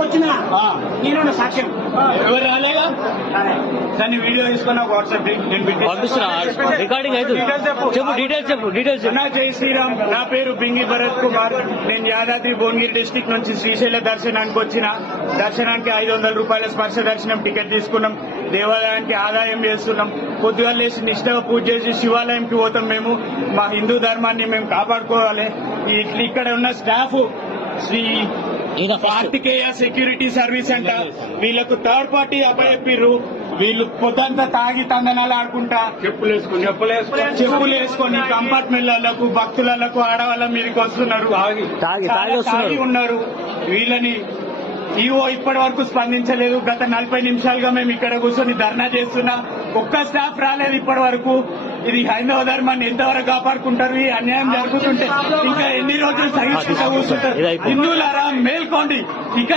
తీసుకొచ్చినా నేను సాక్ష్యం. ఎవరు రాలేగా దాన్ని వీడియో తీసుకున్నా వాట్సాప్ రికార్డింగ్ అయితే చెప్పు డీటెయిల్స్ నా జై శ్రీరామ్. నా పేరు బింగి భరత్ కుమార్. నేను యాదాద్రి భువనగిరి డిస్టిక్ నుంచి శ్రీశైల దర్శనానికి వచ్చిన. దర్శనానికి 500 రూపాయల స్పర్శ దర్శనం టికెట్ తీసుకున్నాం. దేవాలయానికి ఆదాయం చేస్తున్నాం. పొద్దుగా లేచి నిష్ఠగా పూజ చేసి శివాలయంకి పోతాం. మేము మా హిందూ ధర్మాన్ని మేము కాపాడుకోవాలి. ఇక్కడ ఉన్న staff Shri Kartikeya security service అంట. వీళ్ళకు థర్డ్ పార్టీ అప్పచెప్పిర్రు. వీళ్ళు పొద్దంతా తాగి తందనాలు ఆడుకుంటా చెప్పులు వేసుకొని కంపార్ట్మెంట్లకు భక్తులకు ఆడవాళ్ళ మీదకి వస్తున్నారు. తాగి ఉన్నారు. వీళ్ళని ఈవో ఇప్పటి వరకు స్పందించలేదు. గత 40 నిమిషాలుగా మేము ఇక్కడ కూర్చొని ధర్నా చేస్తున్నా. ఒక్క స్టాఫ్ రాలేదు ఇప్పటి వరకు. ఇది హైందవ ధర్మాన్ని ఎంతవరకు కాపాడుకుంటారు? ఈ అన్యాయం జరుగుతుంటే ఇంకా ఎన్ని రోజులు సహించుకుంటూ కూర్చుంటారు? హిందువులారా మేల్కోండి. ఇక